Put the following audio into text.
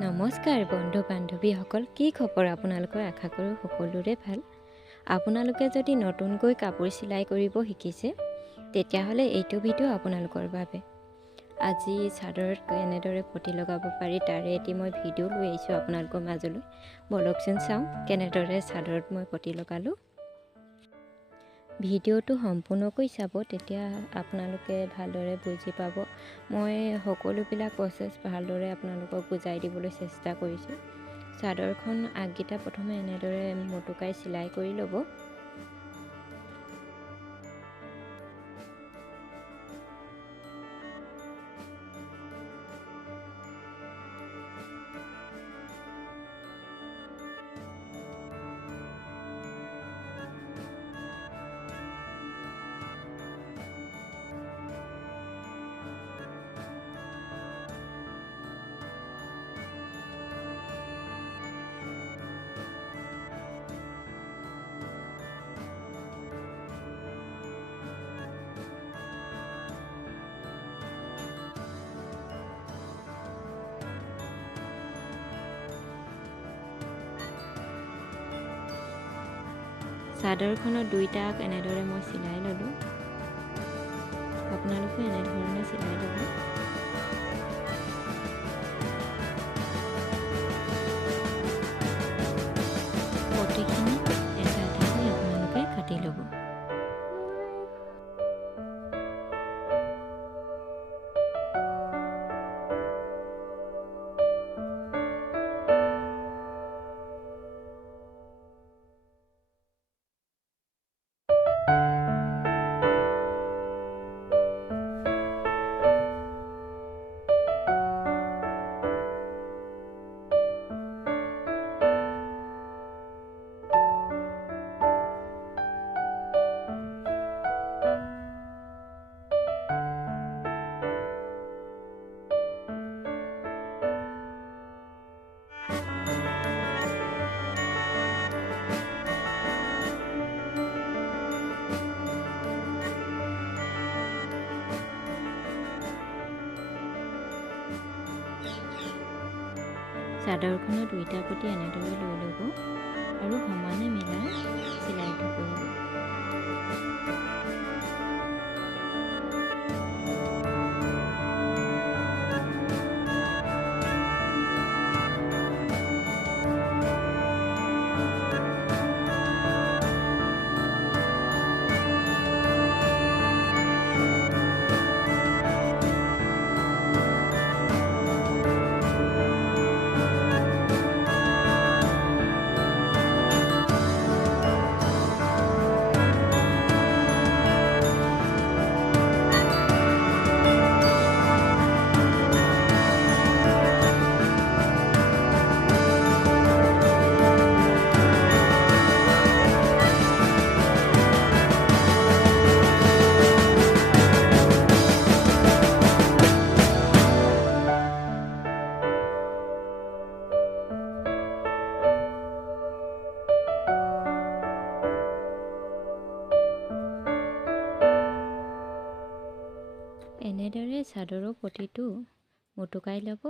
নমস্কাৰ বন্ধু বান্ধৱীসকল, কি খবৰ আপোনালোকৰ? আশা কৰোঁ সকলোৰে ভাল। আপোনালোকে যদি নতুনকৈ কাপোৰ চিলাই কৰিব শিকিছে তেতিয়াহ'লে এইটো ভিডিঅ' আপোনালোকৰ বাবে। আজি চাদৰত কেনেদৰে পতি লগাব পাৰি তাৰে এটি মই ভিডিঅ' লৈ আহিছোঁ আপোনালোকৰ মাজলৈ। বলকচোন চাওঁ কেনেদৰে চাদৰত মই পতি লগালোঁ। ভিডিঅ'টো সম্পূৰ্ণকৈ চাব, তেতিয়া আপোনালোকে ভালদৰে বুজি পাব। মই সকলোবিলাক প্ৰচেছ ভালদৰে আপোনালোকক বুজাই দিবলৈ চেষ্টা কৰিছোঁ। চাদৰখন আগকেইটা প্ৰথমে এনেদৰে মটুকাই চিলাই কৰি ল'ব। চাদৰখনৰ দুইটা আগ এনেদৰে মই চিলাই ল'লোঁ। আপোনালোকে এনেধৰণে চিলাই ল'ব। প্ৰতিখিনি এটা এটাকৈ আপোনালোকে কাটি ল'ব। চাদৰখনৰ দুইটা পতি এনেদৰে লৈ ল'ব আৰু সমানে মিলাই চিলাইটো কৰিব। এনেদৰে চাদৰৰ পতিটো মটুকাই ল'ব।